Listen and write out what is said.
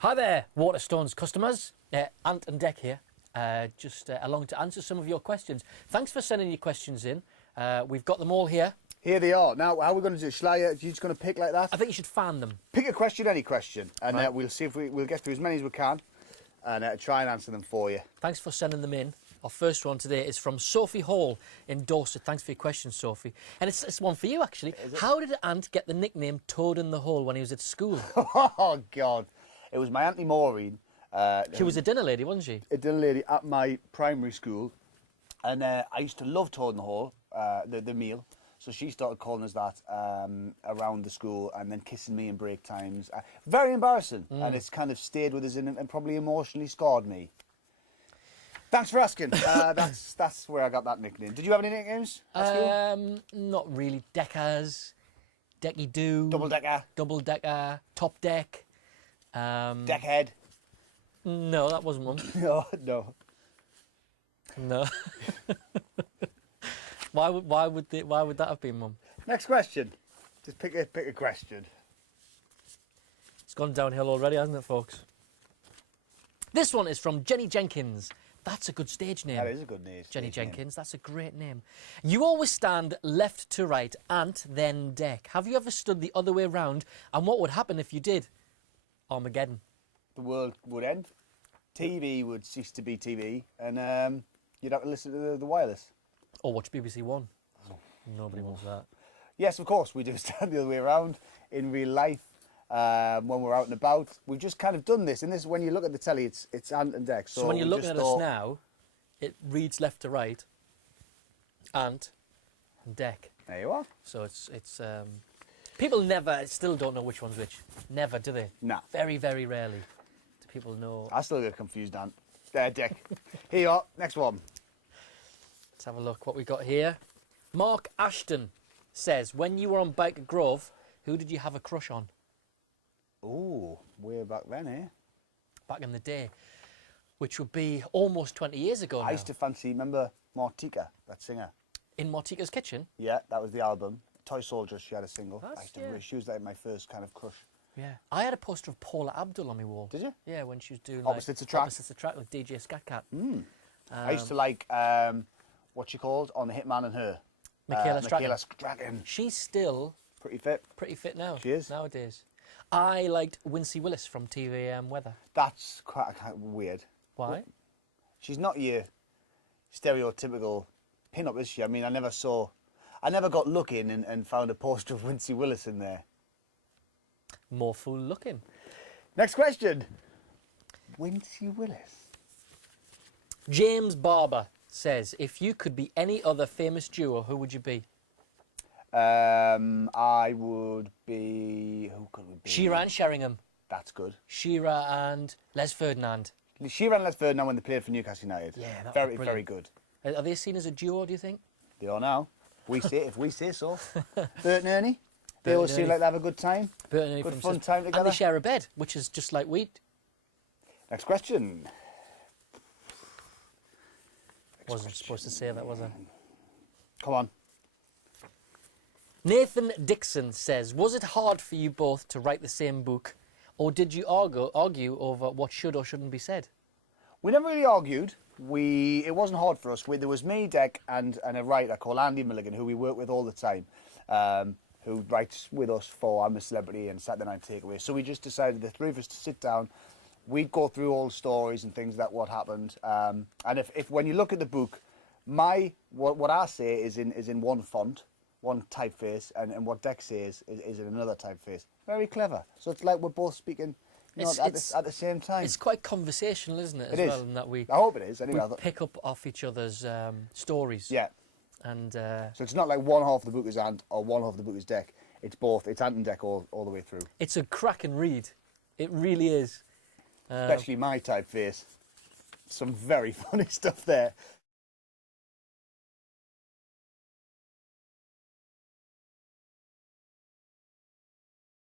Hi there, Waterstones customers. Ant and Dec here, just along to answer some of your questions. Thanks for sending your questions in. We've got them all here. Here they are. Now, how are we going to do it? Shall I, you just going to pick like that? I think you should fan them. Pick a question, any question, and Right. we'll see if we'll get through as many as we can and try and answer them for you. Thanks for sending them in. Our first one today is from Sophie Hall in Dorset. Thanks for your question, Sophie. And it's one for you, actually. How did Ant get the nickname Toad in the Hole when he was at school? Oh, God. It was my Auntie Maureen. She was a dinner lady, wasn't she? A dinner lady at my primary school. And I used to love Toad in the Hole, the meal. So she started calling us that around the school and then kissing me in break times. Very embarrassing. And it's kind of stayed with us and probably emotionally scarred me. Thanks for asking. That's where I got that nickname. Did you have any nicknames at school? Not really. Deckers, Decky Doo. Double decker. Double Decker, Top Deck. Deckhead. No, that wasn't one. No. No. Why would that have been one? Next question. Just pick a question. It's gone downhill already, hasn't it, folks? This one is from Jenny Jenkins. That's a good stage name. That is a good name. Jenny Jenkins, that's a great name. You always stand left to right, Ant, then Dec. Have you ever stood the other way round? And what would happen if you did? Armageddon. The world would end. TV would cease to be TV, and you'd have to listen to the wireless. Or watch BBC One. Nobody wants that. Yes, of course, we do stand the other way around in real life when we're out and about. We've just kind of done this, and this when you look at the telly, it's Ant and Dec. So when you're looking at us now, it reads left to right, Ant and Dec. There you are. So it's people still don't know which one's which. Never, do they? Nah. Very, very rarely do people know. I still get confused, Ant. Dec. Here you are. Next one. Let's have a look what we got here. Mark Ashton says, when you were on Byker Grove, who did you have a crush on? Ooh, way back then, eh? Back in the day, which would be almost 20 years ago now. I used to fancy, remember Martika, that singer? In Martika's Kitchen? Yeah, that was the album. Toy Soldier, she had a single. That's, She was like my first kind of crush. Yeah. I had a poster of Paula Abdul on my wall. Did you? Yeah, when she was doing Opposites Attract. Opposites Attract with DJ Scat Cat. I used to like, what's she called, on The Hitman and Her? Michaela Strachan. Michaela Strachan. She's still Pretty fit. pretty fit now. She is. Nowadays. I liked Wincy Willis from TVM Weather. That's quite weird. Why? She's not your stereotypical pin-up, is she? I mean, I never got looking and found a poster of Wincy Willis in there. More fool looking. Next question. Wincy Willis. James Barber says, if you could be any other famous duo, who would you be? I would be... Who could we be? Shearer and Sheringham. That's good. Shearer and Les Ferdinand. Shearer and Les Ferdinand when they played for Newcastle United. Yeah, that was very, brilliant. very good. Are they seen as a duo, do you think? They are now. If we say so. Bert and Ernie. They Bert all and seem Ernie. like they have a good time. Bert and Ernie Good from fun Sis- time And together. they share a bed, which is just like we. Next question. Wasn't supposed to say that, was I? Come on. Nathan Dixon says, was it hard for you both to write the same book, or did you argue over what should or shouldn't be said? We never really argued. It wasn't hard for us. There was me, Dec, and a writer called Andy Milligan, who we work with all the time, who writes with us for I'm a Celebrity and Saturday Night Takeaway. So we just decided, the three of us, to sit down. We'd go through all the stories and things that what happened. And if when you look at the book, what I say is in one font, one typeface, and what Dec says is in another typeface. Very clever. So it's like we're both speaking at the same time. It's quite conversational, isn't it? It is. Well, in that we I hope it is. Anyway, pick up off each other's stories. yeah. And So it's not like one half of the book is Ant or one half of the book is Dec. It's both. It's Ant and Dec all the way through. it's a cracking read. It really is. Especially my typeface. Some very funny stuff there.